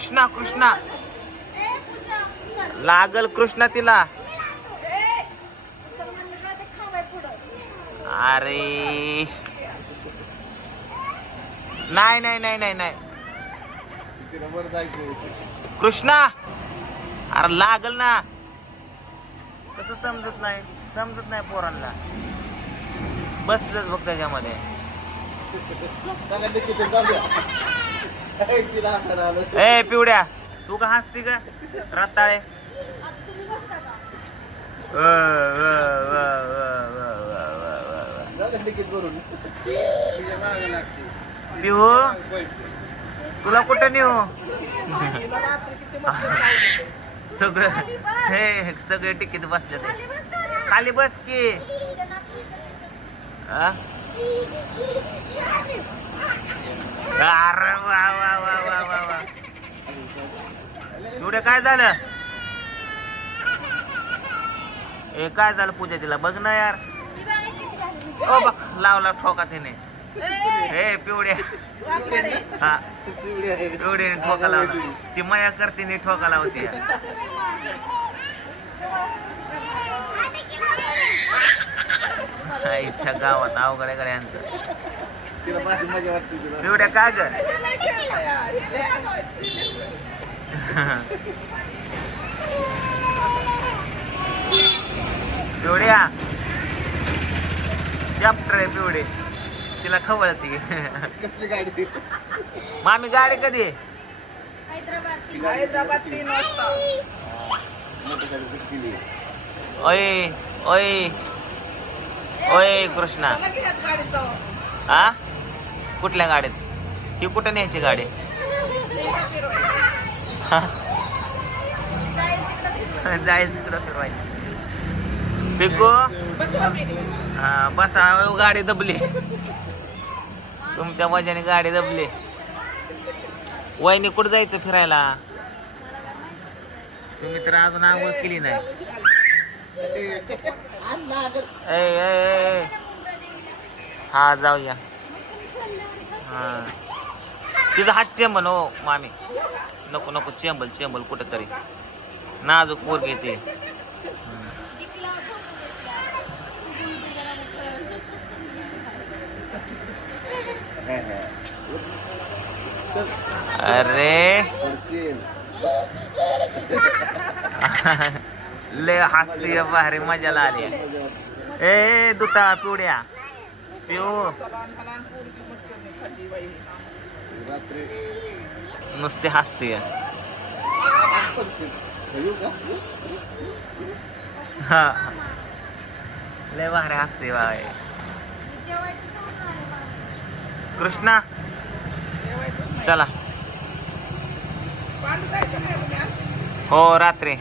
कृष्णा कृष्णा. लागल कृष्णा तिला. अरे. नाही नाही नाही नाही नाही. कृष्णा. अरे लागल ना. कसं समजत नाही समजत नाही पोरांना. बसलंच बघ त्याच्यामध्ये. ए पिवड्या तू का हसती का रताळे. पिहू तुला कुठं नेऊ? सगळं हे सगळे टिकीत बसले खाली बस की. अरे वा वा वा वा वा वा एवढं काय झालं? हे काय झालं पूजा तिला? बघ ना यार. ओ बघ लावला ठोका तिने. हे पिवड्या. हा. पिवळी पिवड्याने ठोका लावला. ती माया करते ठोका लावते. यार आईच्या गावात अवघड आहे गड्या यांचं? एवढ्या का ग? पिवड्या. चॅप्टर आहे पिवडे. तिला खबर ती गाडी मामी गाडी कधी हैदराबाद तीन वाजता ओय ओय. ओय कृष्णा. हा कुठल्या गाडीत? ही कुठं न्यायची गाडी? जायचं तिकडं फिरवायचं पिकू? हा बसा अहो, गाडी दबली. तुमच्या मजाने गाडी दबली. वहिनी कुठं जायचं फिरायला? तुम्ही तर अजून आंघोळ केली नाही. ए, ए, ए, ए. हा जाऊया. हा. तिचा हात चेंबल हो मामी. नको नको चेंबल चेंबल कुठं तरी नाजूक पोरगी ती अरे. ले हसती भारी मजाला आली ए दुता पिवड्या. पिऊ नुसते हसते. हा. लय भारी हसते बाय कृष्णा चला. हो रात्री.